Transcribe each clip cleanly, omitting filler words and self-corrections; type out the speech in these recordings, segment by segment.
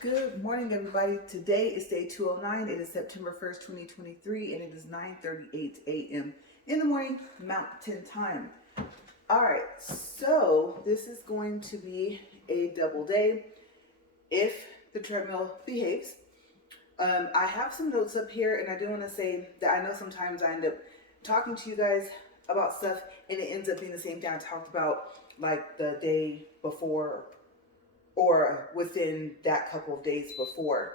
Good morning, everybody. Today is day 209. It is September 1st, 2023, and it is 9:38 a.m. in the morning, Mountain Time. All right, so this is going to be a double day if the treadmill behaves. I have some notes up here, and I do want to say that I know sometimes I end up talking to you guys about stuff, and it ends up being the same thing I talked about like the day before or within that couple of days before.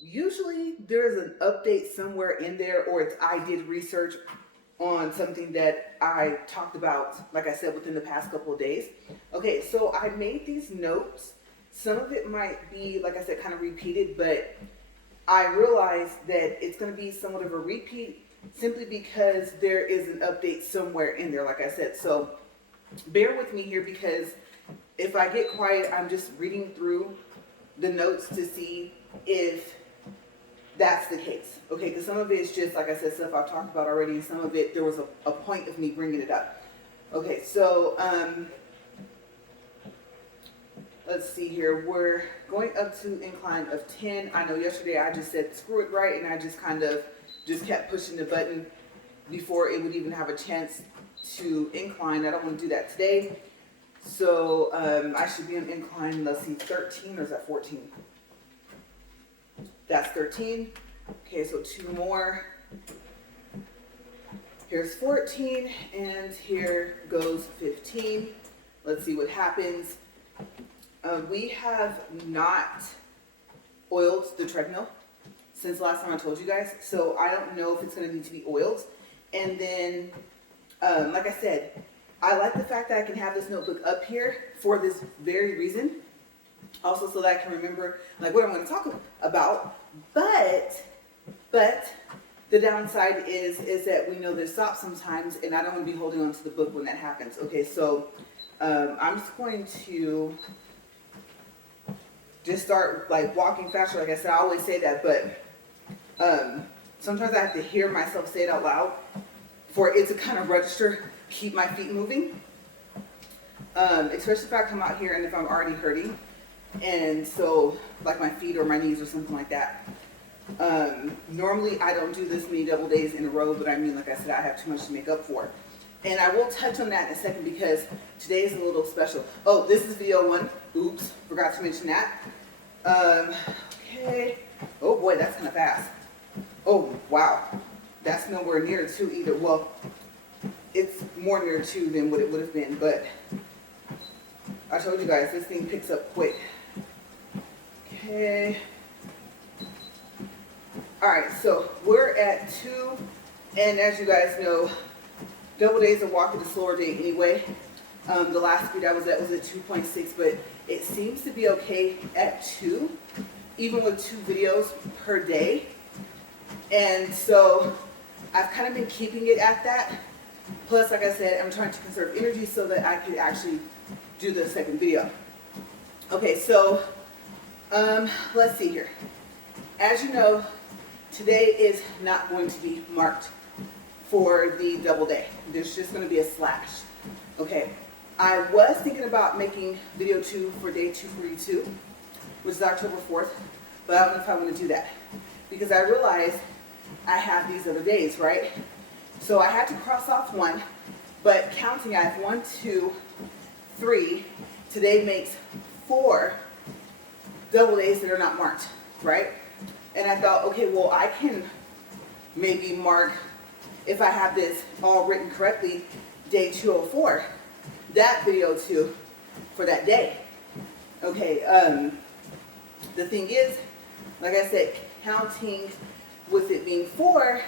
Usually there's an update somewhere in there, or it's I did research on something that I talked about, like I said, within the past couple of days. Okay, so I made these notes. Some of it might be, like I said, kind of repeated, but I realized that it's going to be somewhat of a repeat simply because there is an update somewhere in there, like I said. So bear with me here, because if I get quiet, I'm just reading through the notes to see if that's the case. Okay, because some of it is just, like I said, stuff I've talked about already, and some of it, there was a point of me bringing it up. Okay, so let's see here. We're going up to incline of 10. I know yesterday I just said screw it right, and I just kind of just kept pushing the button before it would even have a chance to incline. I don't want to do that today. So I should be on incline, let's see, 13, or is that 14? That's 13. Okay, so two more. Here's 14, and here goes 15. Let's see what happens. We have not oiled the treadmill since last time I told you guys, so I don't know if it's going to need to be oiled. And then, like I said, I like the fact that I can have this notebook up here for this very reason. Also so that I can remember like what I'm going to talk about. But the downside is that we know there's stops sometimes, and I don't want to be holding on to the book when that happens. Okay, so I'm just going to just start like walking faster. Like I said, I always say that, but sometimes I have to hear myself say it out loud for it to kind of register, keep my feet moving, especially if I come out here and if I'm already hurting, and so like my feet or my knees or something like that. Normally I don't do this many double days in a row, but I mean, like I said, I have too much to make up for, and I will touch on that in a second because today is a little special. Oh, this is video one. Oops, forgot to mention that. Okay. Oh boy, that's kind of fast. Oh wow, that's nowhere near 2 either. Well, it's more near 2 than what it would have been, but I told you guys, this thing picks up quick. Okay. All right, so we're at 2, and as you guys know, double days are walking the slower day anyway. The last speed I was at 2.6, but it seems to be okay at 2, even with 2 videos per day. And so I've kind of been keeping it at that. Plus, like I said, I'm trying to conserve energy so that I could actually do the second video. Okay, so let's see here. As you know, today is not going to be marked for the double day. There's just going to be a slash. Okay, I was thinking about making video 2 for day 242, which is October 4th, but I don't know if I want to do that because I realized I have these other days, right? So I had to cross off 1, but counting, I have 1, 2, 3. Today makes 4 double days that are not marked, right? And I thought, okay, well, I can maybe mark, if I have this all written correctly, day 204, that video 2 for that day. Okay, the thing is, like I said, counting with it being 4,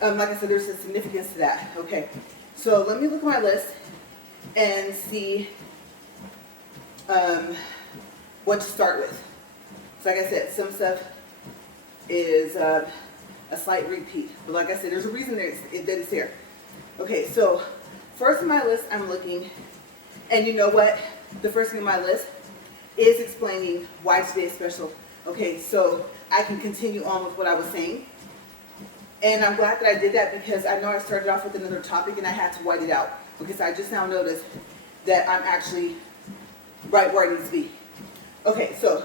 like I said, there's a significance to that. Okay, so let me look at my list and see what to start with. So like I said, some stuff is a slight repeat, but like I said, there's a reason that it's there. Okay, so first on my list, I'm looking, and you know what? The first thing on my list is explaining why today is special. Okay, so I can continue on with what I was saying. And I'm glad that I did that because I know I started off with another topic and I had to white it out. Because I just now noticed that I'm actually right where I need to be. Okay, so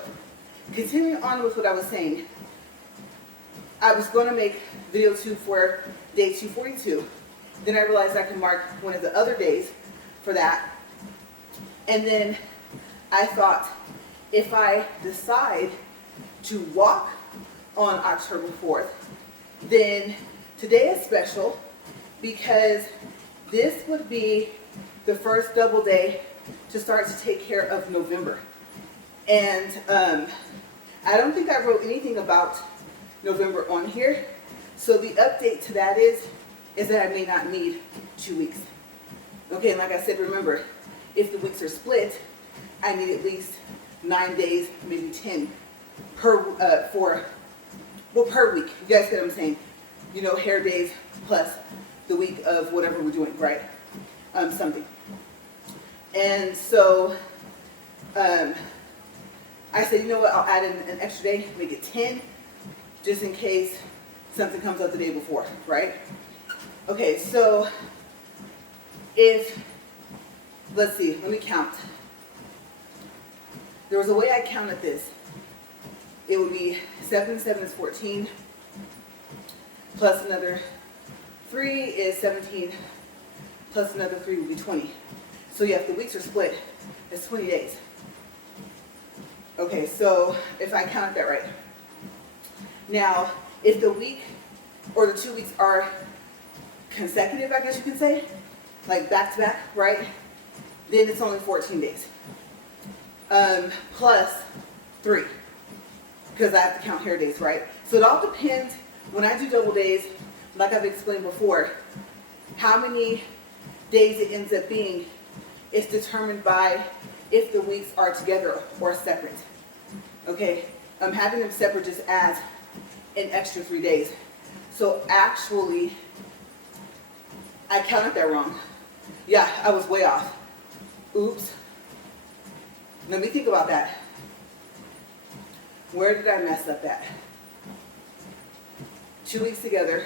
continuing on with what I was saying, I was going to make video 2 for day 242. Then I realized I can mark one of the other days for that. And then I thought, if I decide to walk on October 4th, then today is special because this would be the first double day to start to take care of November. And I don't think I wrote anything about November on here. So the update to that is that I may not need 2 weeks. Okay, and like I said, remember, if the weeks are split, I need at least 9 days, maybe 10 per per week. You guys get what I'm saying? You know, hair days plus the week of whatever we're doing, right? Something. And so I said, you know what, I'll add in an extra day, make it 10, just in case something comes up the day before, right? Okay, so let's see, let me count. There was a way I counted this. It would be 7 7 is 14, plus another 3 is 17, plus another 3 would be 20. So yeah, if the weeks are split, it's 20 days. Okay, so if I counted that right. Now, if the week or the 2 weeks are consecutive, I guess you can say, like back to back, right? Then it's only 14 days. Plus 3, because I have to count hair days, right? So it all depends, when I do double days, like I've explained before, how many days it ends up being is determined by if the weeks are together or separate. Okay, having them separate just adds an extra 3 days. So actually, I counted that wrong. Yeah, I was way off. Oops. Let me think about that. Where did I mess up at? 2 weeks together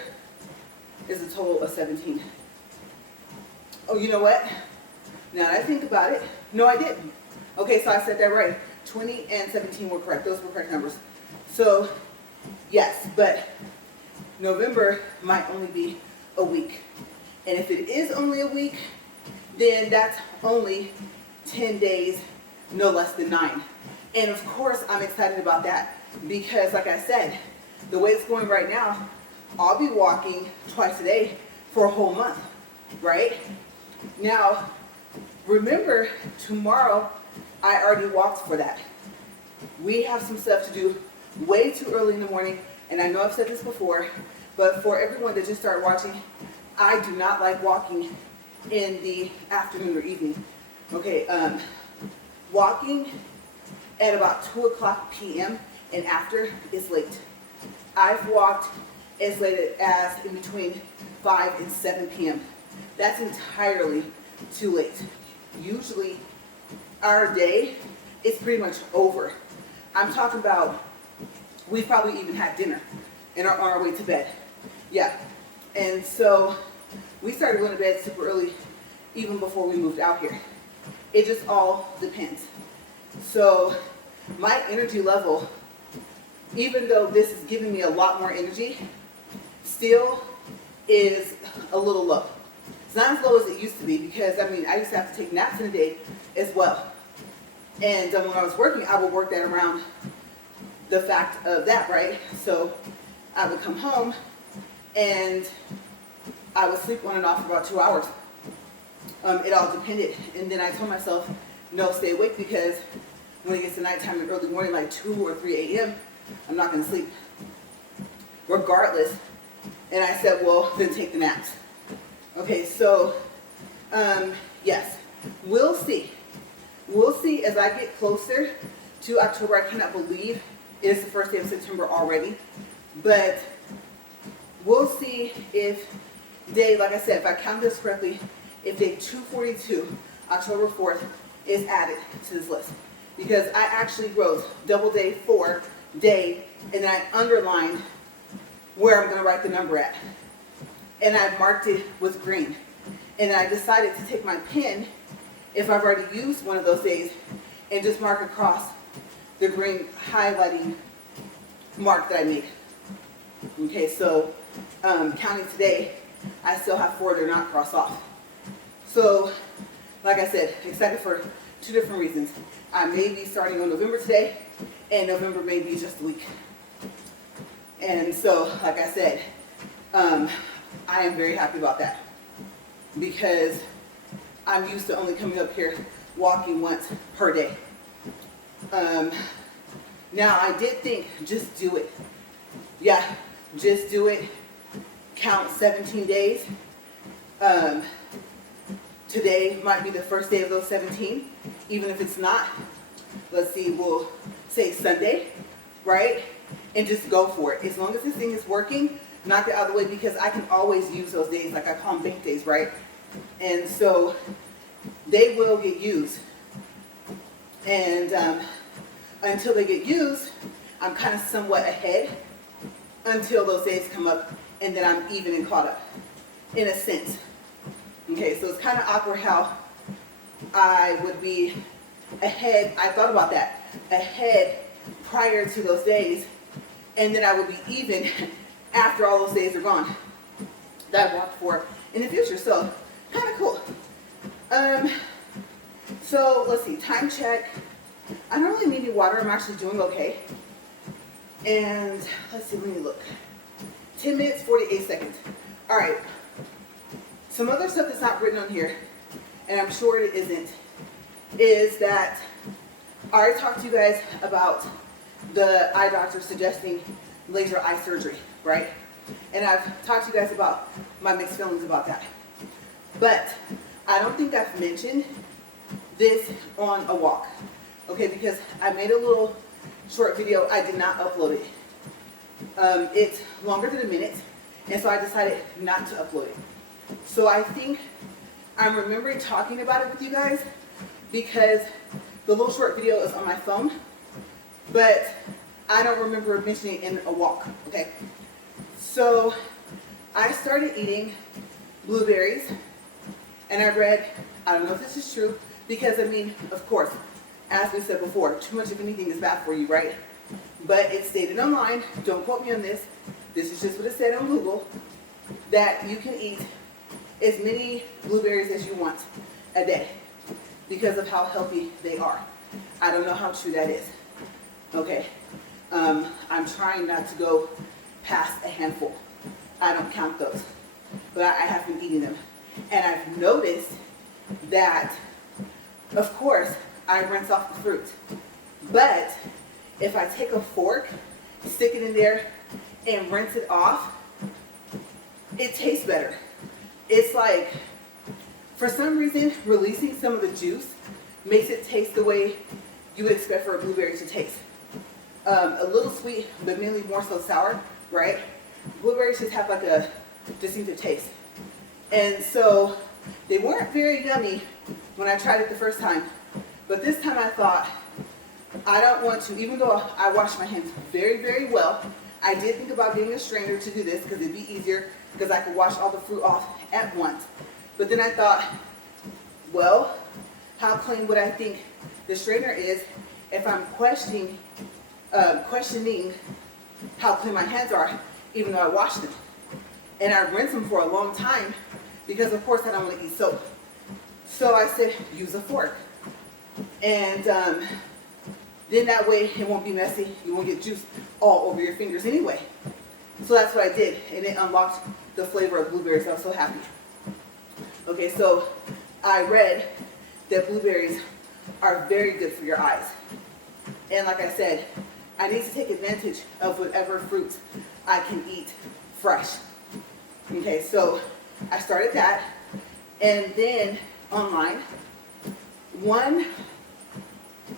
is a total of 17. Oh, you know what? Now that I think about it, no, I didn't. Okay, so I said that right. 20 and 17 were correct. Those were correct numbers. So, yes, but November might only be a week. And if it is only a week, then that's only 10 days, no less than 9. And of course, I'm excited about that because, like I said, the way it's going right now, I'll be walking twice a day for a whole month, right? Now, remember, tomorrow, I already walked for that. We have some stuff to do way too early in the morning, and I know I've said this before, but for everyone that just started watching, I do not like walking in the afternoon or evening. Okay, walking at about 2 o'clock p.m. and after is late. I've walked as late as in between 5 and 7 p.m. That's entirely too late. Usually our day is pretty much over. I'm talking about we've probably even had dinner and are on our way to bed. Yeah, and so we started going to bed super early even before we moved out here. It just all depends. So my energy level, even though this is giving me a lot more energy, still is a little low. It's not as low as it used to be because, I mean, I used to have to take naps in a day as well. And when I was working, I would work that around the fact of that, right? So I would come home and I would sleep on and off for about 2 hours. It all depended. And then I told myself, no, stay awake because when it gets to nighttime and early morning, like 2 or 3 a.m., I'm not going to sleep regardless. And I said, well, then take the naps. Okay, so, yes, we'll see. We'll see as I get closer to October. I cannot believe it is the first day of September already. But we'll see if day, like I said, if I count this correctly, if day 242, October 4th, is added to this list. Because I actually wrote double day 4 day, and then I underlined where I'm going to write the number at. And I marked it with green. And I decided to take my pen, if I've already used one of those days, and just mark across the green highlighting mark that I made. Okay, so counting today, I still have 4 that are not crossed off. So, like I said, excited for 2 different reasons. I may be starting on November today, and November may be just a week. And so, like I said, I am very happy about that because I'm used to only coming up here walking once per day. Now, I did think, just do it. Yeah, just do it. Count 17 days. Today might be the first day of those 17. Even if it's not, let's see, we'll say Sunday, right? And just go for it. As long as this thing is working, knock it out of the way because I can always use those days, like I call them bank days, right? And so they will get used. And until they get used, I'm kind of somewhat ahead until those days come up, and then I'm even and caught up, in a sense. Okay, so it's kind of awkward how I would be ahead. I thought about that, ahead prior to those days, and then I would be even after all those days are gone that I walked for in the future. So kind of cool. So let's see, time check. I don't really need any water. I'm actually doing okay. And let's see, let me look. 10 minutes, 48 seconds. All right. Some other stuff that's not written on here, and I'm sure it isn't, is that I already talked to you guys about the eye doctor suggesting laser eye surgery, right? And I've talked to you guys about my mixed feelings about that. But I don't think I've mentioned this on a walk, okay? Because I made a little short video. I did not upload it. It's longer than a minute, and so I decided not to upload it. So I think I'm remembering talking about it with you guys because the little short video is on my phone, but I don't remember mentioning it in a walk, okay? So I started eating blueberries, and I read, I don't know if this is true, because I mean, of course, as we said before, too much of anything is bad for you, right? But it stated online, don't quote me on this, this is just what it said on Google, that you can eat as many blueberries as you want a day because of how healthy they are. I don't know how true that is. Okay, I'm trying not to go past a handful. I don't count those, but I have been eating them. And I've noticed that, of course, I rinse off the fruit. But if I take a fork, stick it in there, and rinse it off, it tastes better. It's like, for some reason, releasing some of the juice makes it taste the way you would expect for a blueberry to taste. A little sweet, but mainly more so sour, right? Blueberries just have like a distinctive taste. And so they weren't very yummy when I tried it the first time. But this time I thought, I don't want to, even though I wash my hands very, very well, I did think about getting a strainer to do this because it'd be easier because I could wash all the fruit off at once. But then I thought, well, how clean would I think the strainer is if I'm questioning how clean my hands are, even though I wash them. And I rinse them for a long time because, of course, I don't want to eat soap. So I said, use a fork. And then that way it won't be messy. You won't get juice all over your fingers anyway. So that's what I did, and it unlocked the flavor of blueberries. I was so happy. Okay, so I read that blueberries are very good for your eyes. And like I said, I need to take advantage of whatever fruits I can eat fresh. Okay, so I started that, and then online, one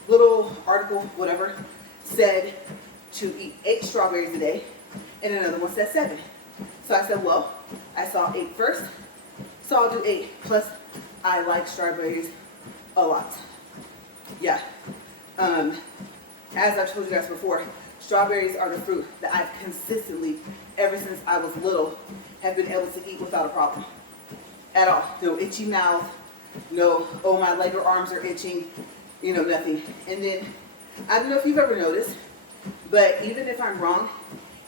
little article, whatever, said to eat 8 strawberries a day, and another one said 7. So I said, well, I saw 8 first, so I'll do 8. Plus, I like strawberries a lot. Yeah. As I've told you guys before, strawberries are the fruit that I've consistently, ever since I was little, have been able to eat without a problem. At all. No itchy mouth, no, oh, my leg or arms are itching, nothing. And then I don't know if you've ever noticed, but even if I'm wrong,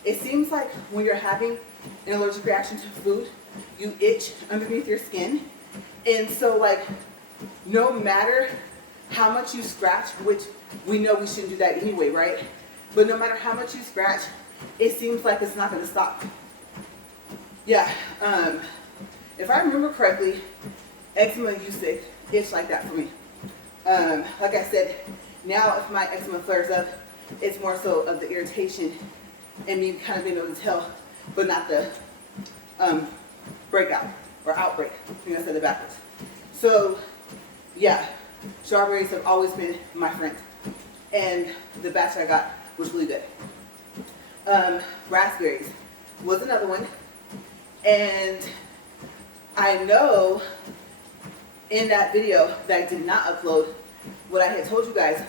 it seems like when you're having an allergic reaction to food, you itch underneath your skin. And so like, no matter how much you scratch, which we know we shouldn't do that anyway, right? But no matter how much you scratch, it seems like it's not gonna stop. Yeah, if I remember correctly, eczema used to itch like that for me. Like I said, now if my eczema flares up, it's more so of the irritation and me kind of being able to tell, but not the breakout or outbreak. I think I said it backwards. So yeah, strawberries have always been my friend. And the batch I got was really good. Raspberries was another one. And I know in that video that I did not upload, what I had told you guys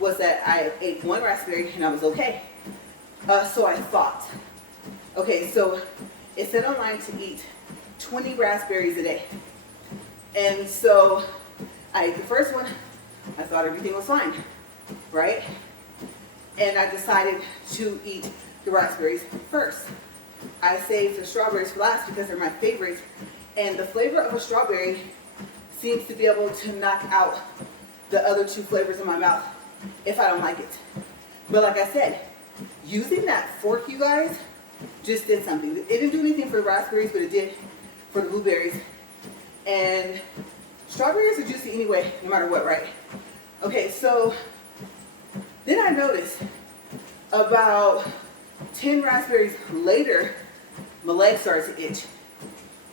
was that I ate one raspberry and I was okay. So I thought. Okay, so it said online to eat 20 raspberries a day. And so I ate the first one. I thought everything was fine, right? And I decided to eat the raspberries first. I saved the strawberries for last because they're my favorites. And the flavor of a strawberry seems to be able to knock out the other two flavors in my mouth if I don't like it. But like I said, using that fork, you guys, just did something. It didn't do anything for the raspberries, but it did for the blueberries. And strawberries are juicy anyway, no matter what, right? Okay, so then I noticed about 10 raspberries later, my leg started to itch.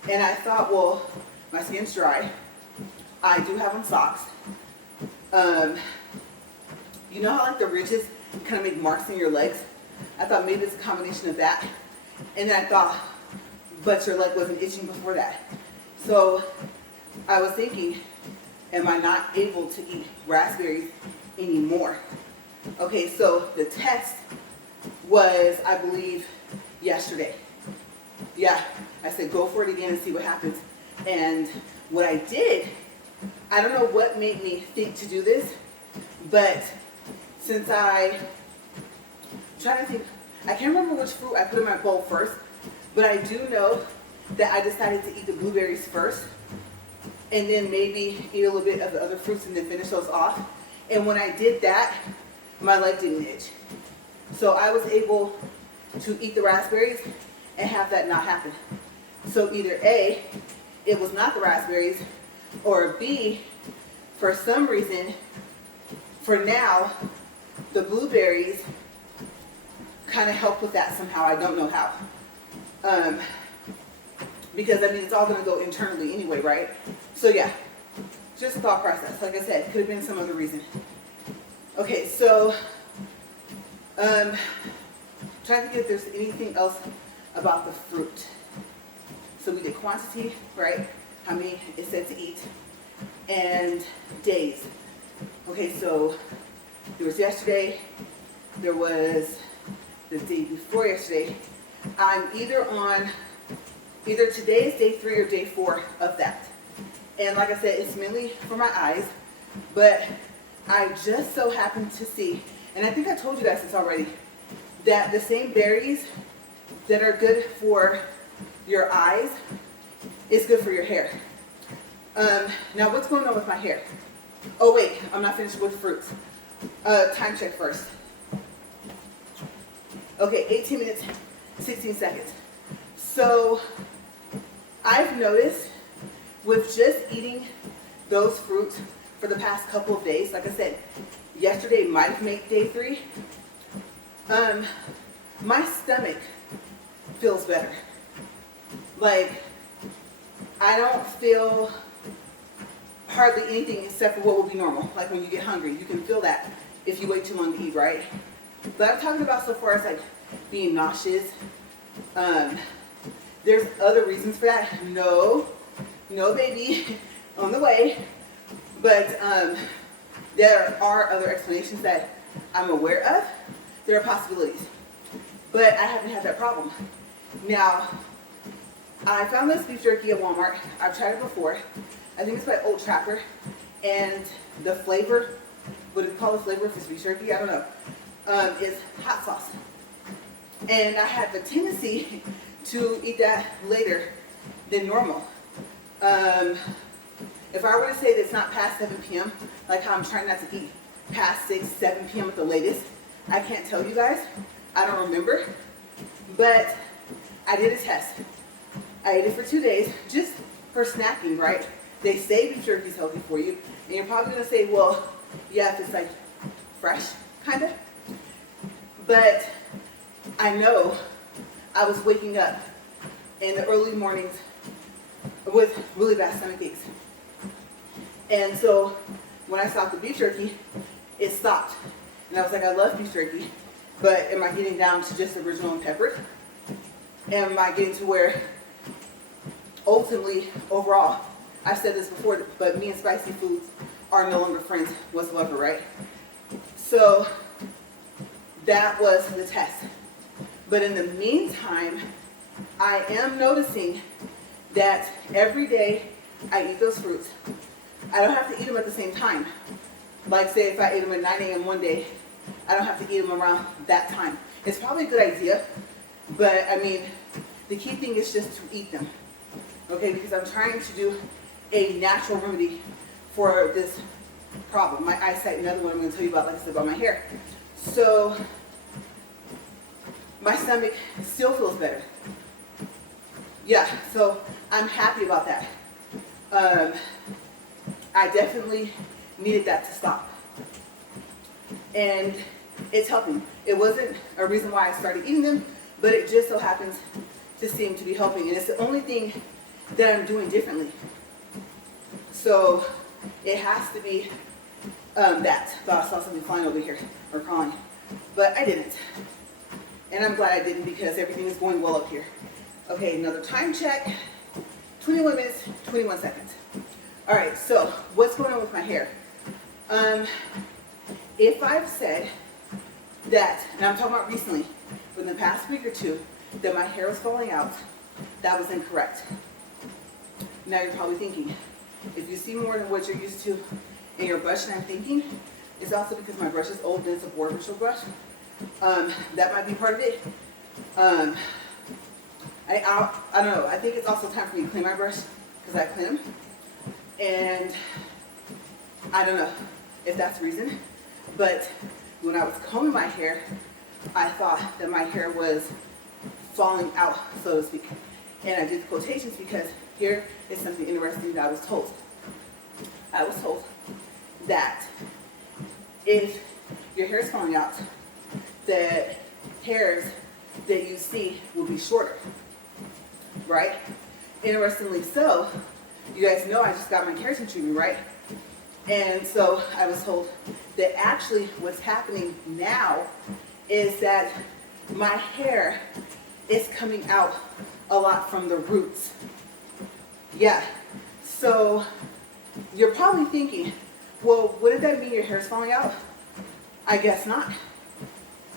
And I thought, well, my skin's dry. I do have on socks. You know how like the ridges kind of make marks in your legs? I thought maybe it's a combination of that. And then I thought, but your leg wasn't itching before that. So I was thinking, am I not able to eat raspberries anymore? Okay, so the test was, I believe, yesterday. Yeah, I said go for it again and see what happens. And what I did, I don't know what made me think to do this, but since I'm trying to think, I can't remember which fruit I put in my bowl first, but I do know that I decided to eat the blueberries first and then maybe eat a little bit of the other fruits and then finish those off. And when I did that, my leg didn't itch. So I was able to eat the raspberries and have that not happen. So either A, it was not the raspberries, or B, for some reason, for now, the blueberries kind of help with that somehow. I don't know how. Because I mean, it's all going to go internally anyway, right? So yeah, just a thought process. Like I said, could have been some other reason. Okay, so trying to think if there's anything else about the fruit. So we did quantity, right? How many it said to eat, and days. Okay, so there was yesterday, there was the day before yesterday. I'm either today is day 3 or day 4 of that. And like I said, it's mainly for my eyes, but I just so happened to see, and I think I told you guys this already, that the same berries that are good for your eyes is good for your hair. Now what's going on with my hair? Oh wait, I'm not finished with fruits. Time check first. Okay, 18 minutes, 16 seconds. So I've noticed with just eating those fruits for the past couple of days, like I said, yesterday might have made day 3, my stomach feels better. Like, I don't feel hardly anything except for what would be normal. Like when you get hungry, you can feel that if you wait too long to eat, right? But I'm talking about so far as like being nauseous. There's other reasons for that. No baby on the way. But there are other explanations that I'm aware of. There are possibilities. But I haven't had that problem. Now, I found this beef jerky at Walmart. I've tried it before. I think it's by Old Trapper. And the flavor what do you call the flavor if it's beef jerky? I don't know. Is hot sauce. And I have a tendency to eat that later than normal. If I were to say that it's not past 7 p.m., like how I'm trying not to eat past 6, 7 p.m. at the latest, I can't tell you guys. I don't remember. But I did a test. I ate it for 2 days just for snacking, right? They say beef jerky is healthy for you. And you're probably going to say, well, yeah, if it's like fresh, kind of. But I know I was waking up in the early mornings with really bad stomach aches. And so when I stopped the beef jerky, it stopped. And I was like, I love beef jerky, but am I getting down to just original and peppered? Am I getting to where ultimately, overall, I've said this before, but me and spicy foods are no longer friends whatsoever, right? So that was the test. But in the meantime, I am noticing that every day I eat those fruits. I don't have to eat them at the same time. Like say if I ate them at 9 a.m. one day, I don't have to eat them around that time. It's probably a good idea, but I mean, the key thing is just to eat them. Okay, because I'm trying to do a natural remedy for this problem. My eyesight, another one I'm going to tell you about, like I said, about my hair. So my stomach still feels better. Yeah, so I'm happy about that. I definitely needed that to stop. And it's helping. It wasn't a reason why I started eating them, but it just so happens to seem to be helping. And it's the only thing that I'm doing differently. So it has to be that. Thought I saw something flying over here, or crawling. But I didn't. And I'm glad I didn't because everything is going well up here. Okay, another time check. 21 minutes, 21 seconds. All right, so what's going on with my hair? If I've said that, and I'm talking about recently, within the past week or two, that my hair was falling out, that was incorrect. Now you're probably thinking, if you see more than what you're used to in your brush, and I'm thinking, it's also because my brush is old and it's a board bristle brush. That might be part of it. I don't know. I think it's also time for me to clean my brush because I clean them. And I don't know if that's the reason, but when I was combing my hair, I thought that my hair was falling out, so to speak. And I did the quotations because here is something interesting that I was told. I was told that if your hair is falling out, the hairs that you see will be shorter, right? Interestingly so, you guys know I just got my keratin treatment, right? And so I was told that actually what's happening now is that my hair is coming out a lot from the roots. Yeah, so you're probably thinking, well, wouldn't that mean your hair's falling out? I guess not.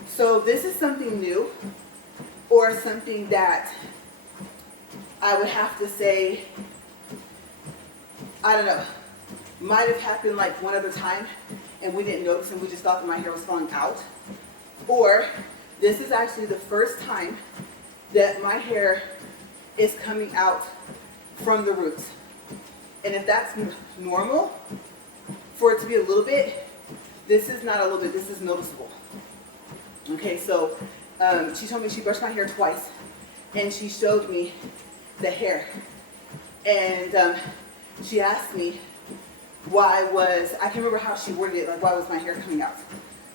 So this is something new, or something that I would have to say, I don't know, might have happened like one other time and we didn't notice and we just thought that my hair was falling out. Or this is actually the first time that my hair is coming out from the roots. And if that's normal, for it to be a little bit, this is not a little bit, this is noticeable. Okay, so she told me she brushed my hair twice and she showed me the hair. And she asked me why was, I can't remember how she worded it, like why was my hair coming out?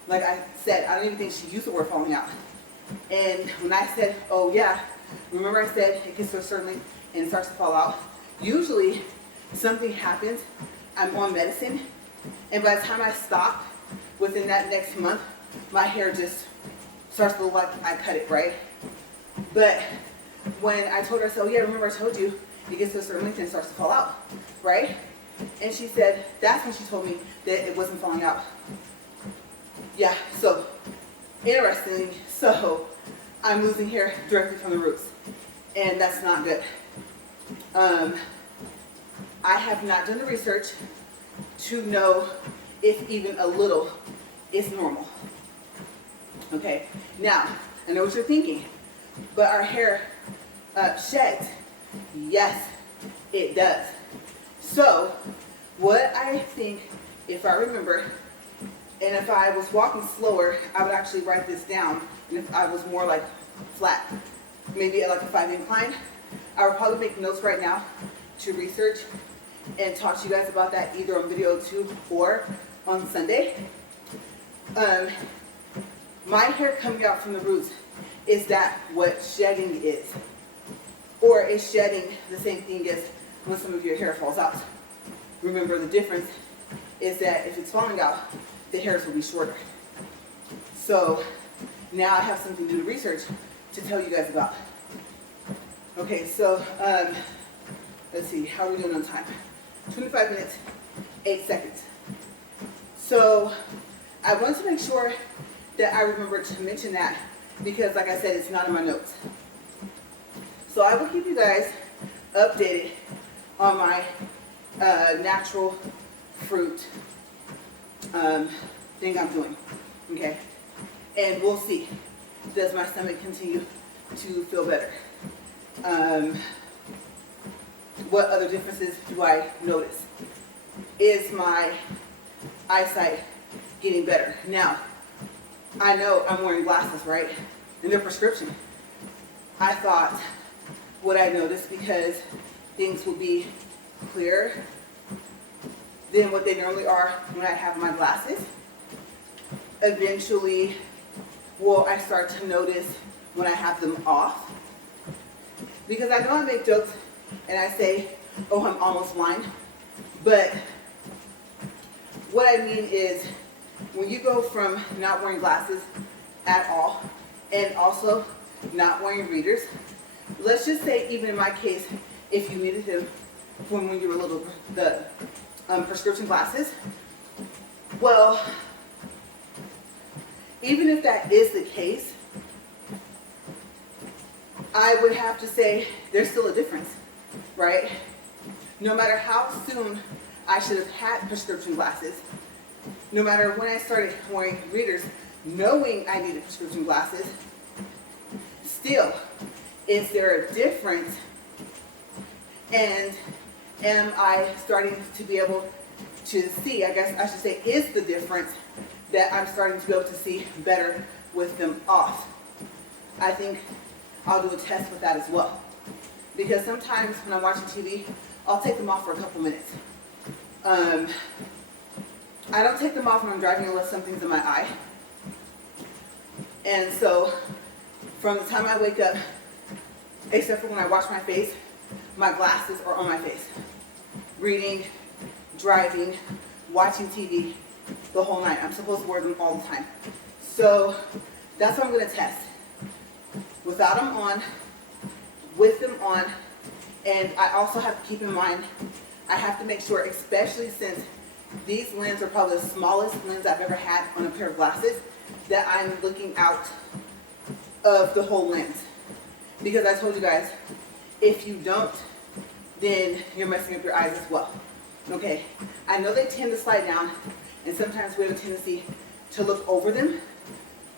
Like I said, I don't even think she used the word falling out. And when I said, oh yeah, remember I said it gets to a certain length and it starts to fall out? Usually something happens, I'm on medicine, and by the time I stop, within that next month, my hair just starts to look like I cut it, right? But when I told her, so yeah, remember I told you, it gets to a certain length and it starts to fall out, right? And she said, that's when she told me that it wasn't falling out. Yeah, so interestingly, so I'm losing hair directly from the roots, and that's not good. I have not done the research to know if even a little, is normal. Okay, now, I know what you're thinking, but our hair sheds. Yes, it does. So, what I think, if I remember, and if I was walking slower, I would actually write this down. And if I was more like flat, maybe at like a 5 incline, I would probably make notes right now to research and talk to you guys about that either on video 2 or on Sunday. My hair coming out from the roots, is that what shedding is? Or is shedding the same thing as when some of your hair falls out? Remember, the difference is that if it's falling out, the hairs will be shorter. So now I have something to do research to tell you guys about. Okay, so let's see, how are we doing on time? 25 minutes, 8 seconds. So I want to make sure that I remember to mention that because, like I said, it's not in my notes. So I will keep you guys updated on my natural fruit thing I'm doing, okay? And we'll see, does my stomach continue to feel better? What other differences do I notice? Is my eyesight getting better? Now, I know I'm wearing glasses, right? And they're prescription. I thought what I noticed, because things will be clearer than what they normally are when I have my glasses. Eventually, will I start to notice when I have them off? Because I know I make jokes and I say, oh, I'm almost blind. But what I mean is, when you go from not wearing glasses at all and also not wearing readers, let's just say, even in my case, if you needed them from when you were little, the prescription glasses, well, even if that is the case, I would have to say there's still a difference, right? No matter how soon I should have had prescription glasses, no matter when I started wearing readers, knowing I needed prescription glasses, still, is there a difference? And am I starting to be able to see, I guess I should say, is the difference that I'm starting to be able to see better with them off? I think I'll do a test with that as well. Because sometimes when I'm watching TV, I'll take them off for a couple minutes. I don't take them off when I'm driving unless something's in my eye. And so from the time I wake up, except for when I wash my face, my glasses are on my face. Reading, driving, watching TV, the whole night. I'm supposed to wear them all the time. So that's what I'm going to test. Without them on, with them on, and I also have to keep in mind, I have to make sure, especially since these lenses are probably the smallest lens I've ever had on a pair of glasses, that I'm looking out of the whole lens. Because I told you guys, if you don't, then you're messing up your eyes as well. Okay, I know they tend to slide down, and sometimes we have a tendency to look over them,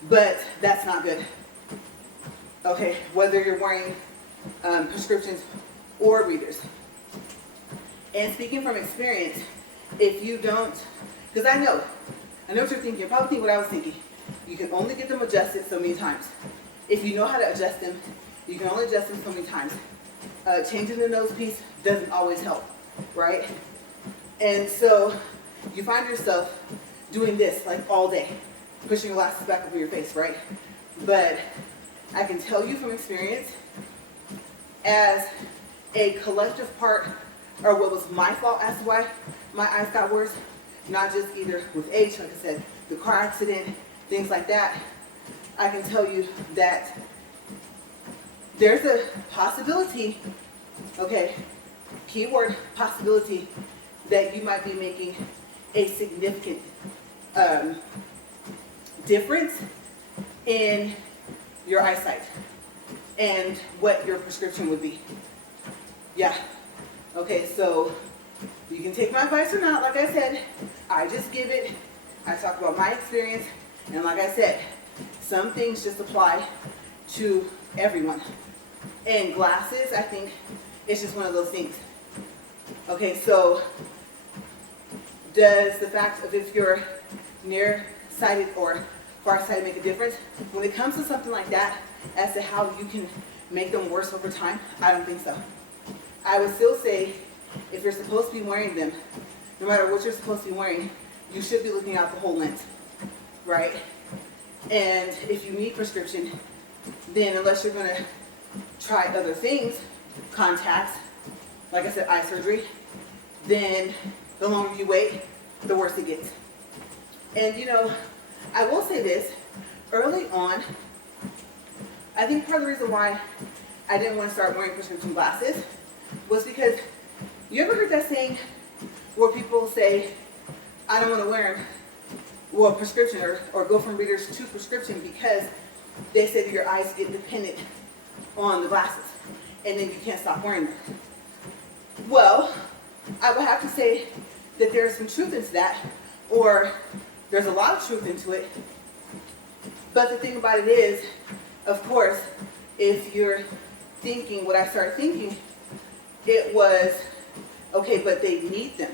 but that's not good. Okay, whether you're wearing prescriptions or readers. And speaking from experience, if you don't, because I know what you're thinking, probably think what I was thinking. You can only get them adjusted so many times. If you know how to adjust them, you can only adjust them so many times. Changing the nose piece doesn't always help, right? And so you find yourself doing this like all day, pushing your glasses back over your face, right? But I can tell you from experience, as a collective part, or what was my fault as to why my eyes got worse, not just either with age, like I said, the car accident, things like that, I can tell you that there's a possibility, okay, keyword possibility, that you might be making a significant difference in your eyesight and what your prescription would be. Yeah. Okay, so You can take my advice or not. Like I said, I just give it. I talk about my experience. And like I said, some things just apply to everyone. And glasses, I think it's just one of those things. Okay, so does the fact of if you're nearsighted or farsighted make a difference? When it comes to something like that, as to how you can make them worse over time, I don't think so. I would still say if you're supposed to be wearing them, no matter what you're supposed to be wearing, you should be looking out the whole lens, right? And if you need prescription, then unless you're gonna try other things, contacts, like I said, eye surgery, then the longer you wait, the worse it gets. And you know, I will say this, early on, I think part of the reason why I didn't want to start wearing prescription glasses was because, you ever heard that saying where people say, I don't want to wear them, well, prescription or go from readers to prescription because they say that your eyes get dependent on the glasses and then you can't stop wearing them. Well, I would have to say that there's some truth into that, or there's a lot of truth into it. But the thing about it is, of course, if you're thinking what I started thinking, it was, okay, but they need them,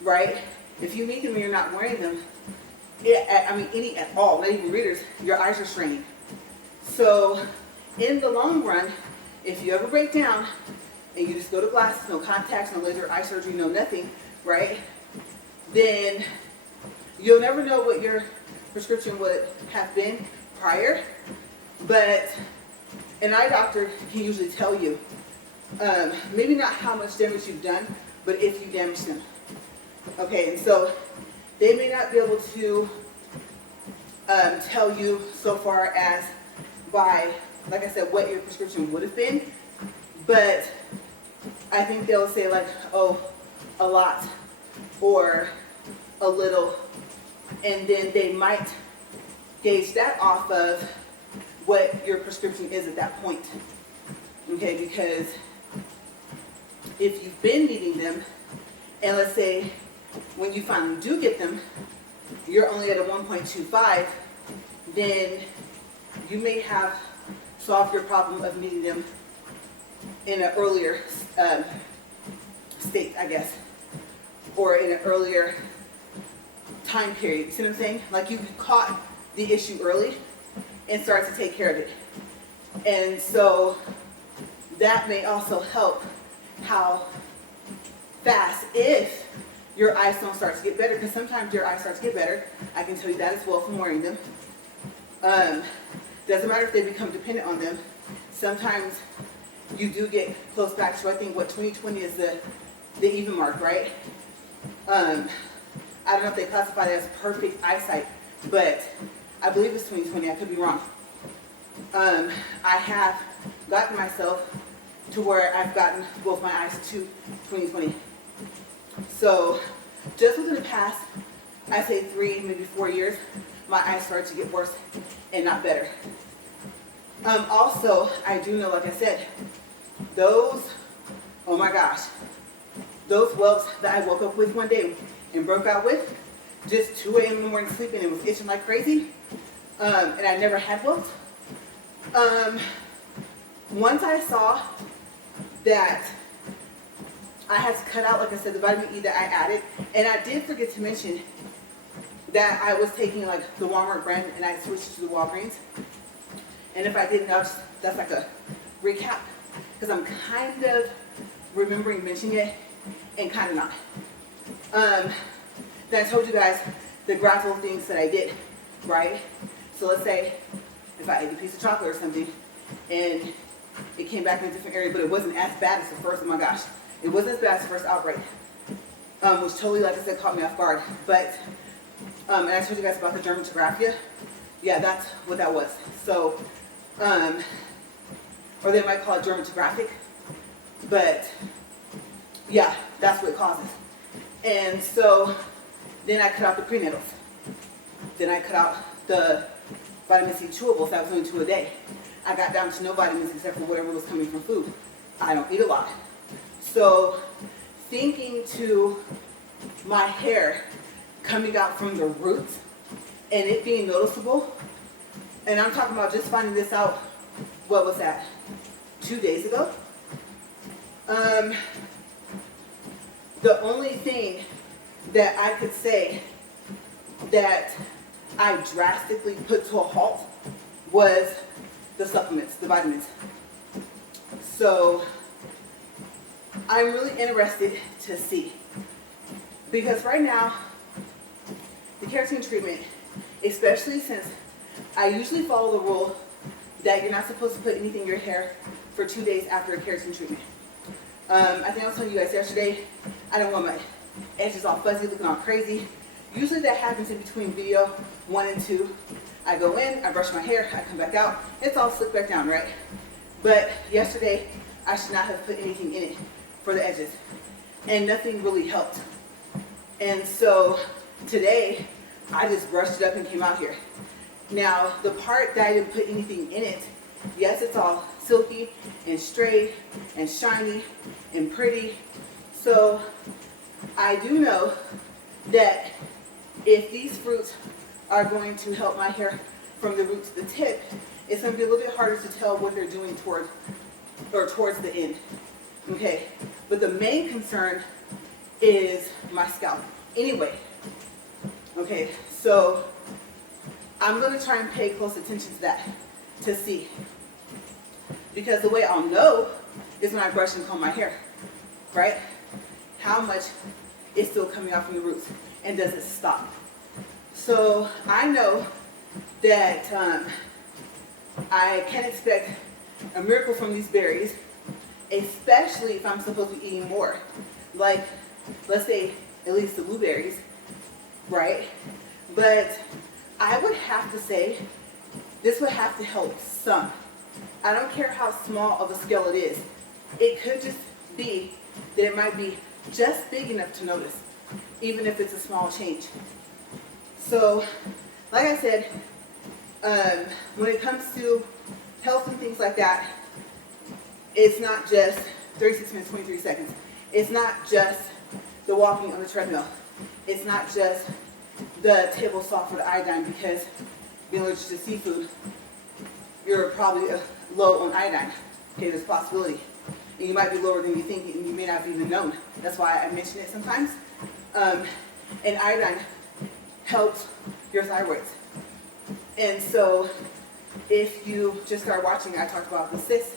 right? If you need them and you're not wearing them, any at all, not even readers, your eyes are straining. So in the long run, if you ever break down and you just go to glasses, no contacts, no laser eye surgery, no nothing, right? Then you'll never know what your prescription would have been prior, but an eye doctor can usually tell you, maybe not how much damage you've done, but if you damage them. Okay, and so they may not be able to tell you so far as by, like I said, what your prescription would have been, but I think they'll say like, oh, a lot or a little, and then they might gauge that off of what your prescription is at that point. Okay, because if you've been needing them, and let's say when you finally do get them, you're only at a 1.25, then you may have solved your problem of needing them in an earlier state, I guess, or in an earlier time period. You see what I'm saying? Like you caught the issue early and started to take care of it. And so that may also help how fast, if your eyes don't start to get better, because sometimes your eyes start to get better. I can tell you that as well from wearing them. Doesn't matter if they become dependent on them. Sometimes you do get close back to, I think, what 2020 is the even mark, right? I don't know if they classify it as perfect eyesight, but I believe it's 2020. I could be wrong. I have gotten myself to where I've gotten both my eyes to 2020. So just within the past, I say 3, maybe 4 years, my eyes started to get worse and not better. Also, I do know, like I said, those, oh my gosh, those whelps that I woke up with one day and broke out with, just 2 a.m. in the morning sleeping and was itching like crazy, and I never had whelps. Once I saw that I had to cut out, like I said, the vitamin E that I added, and I did forget to mention that I was taking like the Walmart brand and I switched to the Walgreens. And if I didn't, that's like a recap, because I'm kind of remembering mentioning it and kind of not. Then I told you guys the gradual things that I did, right? So let's say if I ate a piece of chocolate or something and it came back in a different area, but it wasn't as bad as the first, oh my gosh, it wasn't as bad as the first outbreak, which totally, like I said, caught me off guard. But, and I told you guys about the dermatographia. Yeah, that's what that was. So, or they might call it dermatographic, but yeah, that's what it causes. And so then I cut out the prenatals. Then I cut out the vitamin C chewables. That was only 2 a day. I got down to no vitamins except for whatever was coming from food. I don't eat a lot. So thinking to my hair coming out from the roots and it being noticeable. And I'm talking about just finding this out, what was that, 2 days ago? The only thing that I could say that I drastically put to a halt was the supplements, the vitamins. So I'm really interested to see, because right now the keratin treatment, especially since I usually follow the rule that you're not supposed to put anything in your hair for 2 days after a keratin treatment. I think I was telling you guys yesterday, I don't want my edges all fuzzy, looking all crazy. Usually that happens in between video 1 and 2. I go in, I brush my hair, I come back out, it's all slicked back down, right? But yesterday, I should not have put anything in it for the edges. And nothing really helped. And so today, I just brushed it up and came out here. Now, the part that I didn't put anything in it, yes, it's all silky and straight and shiny and pretty. So I do know that if these fruits are going to help my hair from the root to the tip, it's going to be a little bit harder to tell what they're doing towards the end. Okay, but the main concern is my scalp. Anyway, okay, so I'm going to try and pay close attention to that to see. Because the way I'll know is when I brush and comb my hair, right? How much is still coming out from the roots, and does it stop? So I know that I can expect a miracle from these berries, especially if I'm supposed to be eating more. Like, let's say, at least the blueberries, right? But I would have to say, this would have to help some. I don't care how small of a scale it is. It could just be that it might be just big enough to notice, even if it's a small change. So, like I said, when it comes to health and things like that, it's not just 36 minutes, 23 seconds. It's not just the walking on the treadmill. It's not just the table salt for the iodine, because being allergic to seafood, you're probably low on iodine. Okay, there's a possibility. And you might be lower than you think, and you may not have even known. That's why I mention it sometimes. And iodine helps your thyroids. And so if you just start watching, I talked about the cysts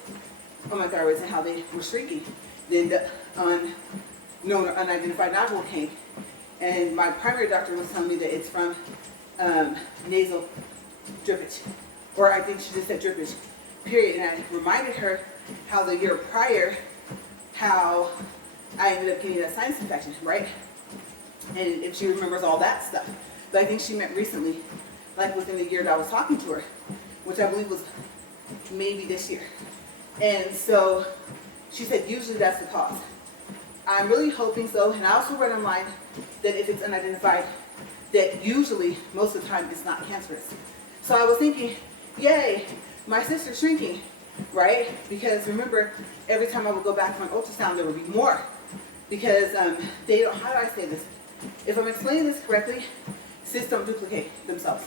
on my thyroids and how they were shrinking. Then the unknown or unidentified nodule came. And my primary doctor was telling me that it's from nasal drippage. Or I think she just said drippage, period. And I reminded her how the year prior, how I ended up getting a sinus infection, right? And if she remembers all that stuff. But I think she meant recently, like within the year that I was talking to her, which I believe was maybe this year. And so she said usually that's the cause. I'm really hoping so, and I also read online that if it's unidentified, that usually, most of the time, it's not cancerous. So I was thinking, yay, my sister's shrinking, right? Because remember, every time I would go back for an ultrasound, there would be more. Because they don't, how do I say this? If I'm explaining this correctly, cysts don't duplicate themselves.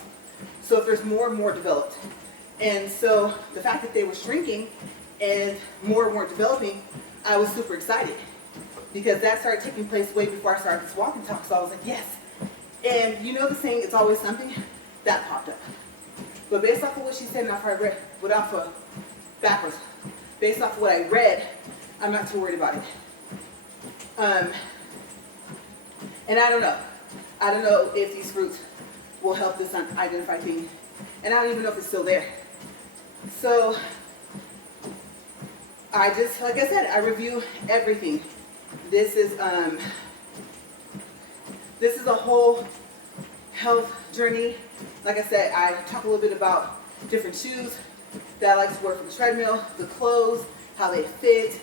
So if there's more and more developed. And so the fact that they were shrinking and more weren't developing, I was super excited. Because that started taking place way before I started this walk and talk. So I was like, yes. And you know the saying, it's always something? That popped up. But based off of what she said, and after I read, backwards, based off of what I read, I'm not too worried about it. And I don't know. I don't know if these fruits will help this unidentified thing. And I don't even know if it's still there. So I just, like I said, I review everything. This is a whole health journey. Like I said, I talk a little bit about different shoes that I like to wear for the treadmill, the clothes, how they fit,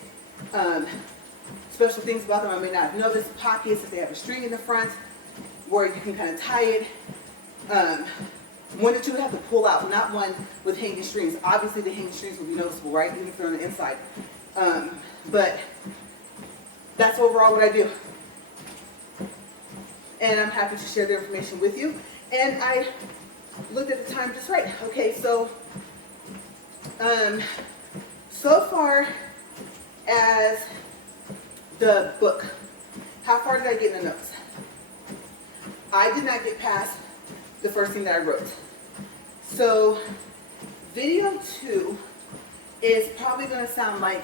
special things about them I may not have noticed, pockets, if they have a string in the front where you can kind of tie it. One that you would have to pull out, not one with hanging strings. Obviously the hanging strings will be noticeable, right? Even if they're on the inside. But that's overall what I do. And I'm happy to share the information with you. And I looked at the time just right. Okay, so so far as the book, how far did I get in the notes? I did not get past the first thing that I wrote. So video 2 is probably going to sound like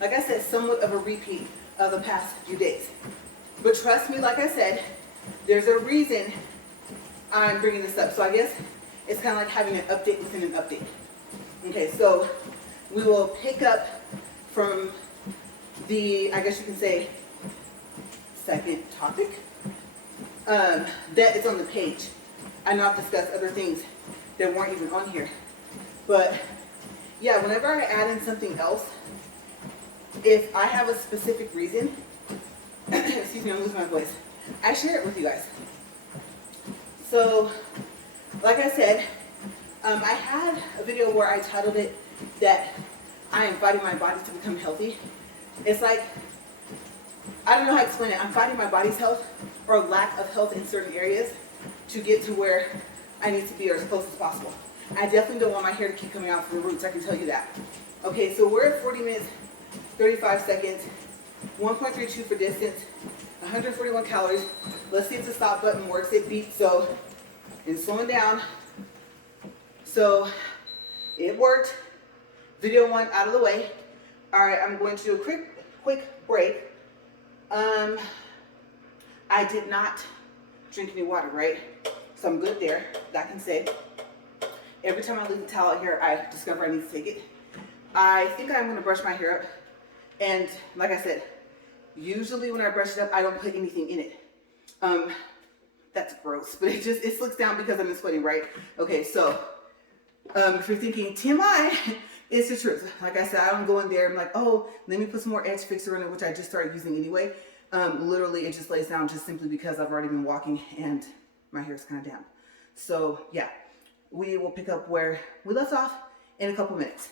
I said, somewhat of a repeat of the past few days. But trust me, like I said, there's a reason I'm bringing this up. So I guess it's kind of like having an update within an update. Okay, so we will pick up from the, I guess you can say, second topic that is on the page. I not discuss other things that weren't even on here. But yeah, whenever I add in something else, if I have a specific reason, excuse me, I'm losing my voice, I share it with you guys. So, like I said, I had a video where I titled it that I am fighting my body to become healthy. It's like, I don't know how to explain it. I'm fighting my body's health or lack of health in certain areas to get to where I need to be or as close as possible. I definitely don't want my hair to keep coming out from the roots, I can tell you that. Okay, so we're at 40 minutes, 35 seconds, 1.32 for distance, 141 calories. Let's see if the stop button works. It beeps, so it's slowing down. So it worked. Video 1 out of the way. All right, I'm going to do a quick break. I did not drink any water, right? So I'm good there. That can say. Every time I leave the towel out here, I discover I need to take it. I think I'm going to brush my hair up. And like I said, usually when I brush it up, I don't put anything in it. That's gross, but it slicks down because I'm sweating, right? Okay, so if you're thinking TMI, it's the truth. Like I said, I don't go in there. I'm like, oh, let me put some more edge fixer in it, which I just started using anyway. Literally, it just lays down just simply because I've already been walking and my hair's kind of down. So yeah, we will pick up where we left off in a couple minutes.